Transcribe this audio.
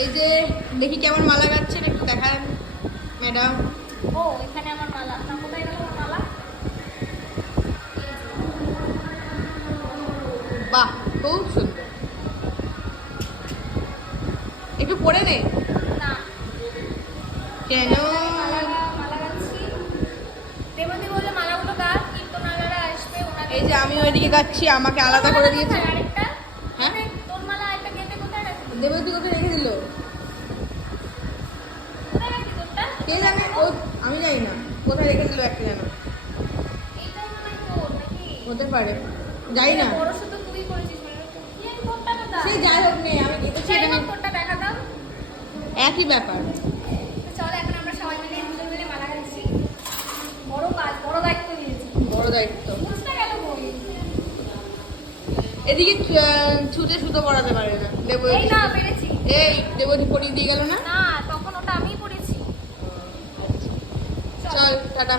এই যে দেখি কেমন মালা গাচ্ছেন একটু দেখান ম্যাডাম। ও এখানে আমার মালা, না কোথায় গেল আমার মালা? বাহ, খুব সুন্দর। একটু পরে নে। না কেন? মালা গাচ্ছি। দেবতী বললে মালাগুলো গাছ, কীর্তনালারা আসবে ওনাকে। এই যে আমি ওইদিকে গাচ্ছি, আমাকে আলাদা করে দিয়েছে। আরেকটা হ্যাঁ, তোর মালা একটা গেঁথে কোথায় রাখবি? দেবতী কোথায় রেখে দিল কোথায় রাখবি তোরটা? কে জানে, ও আমি জানি না কোথায় রেখে দিল একটা যেন। এইটাই মনে হয় তোর নাকি? হতে পারে, যাই না। বড় শুধু তুই করেছিস মনে হচ্ছে। কি এক তোরটা না? সে যাই হোক নেই, আমি গেঁথেছি যাই এখানে। হোক, তোরটা দেখা দাও। একই ব্যাপার। তো চল এখন আমরা সবাই মিলে দুজন মিলে মালা গাচ্ছি। বড় কাজ, বড় দায়িত্ব দিয়েছি। বড় দায়িত্ব। বুঝতে গেল বই। এদিকে ছুটে সুতো পড়াতে পারে না এই দেবতী। না পেরেছি। এই দেবতী পরিয়ে দিয়ে গেল না। না তখন ওটা আমিই পড়েছি। চল টাটা।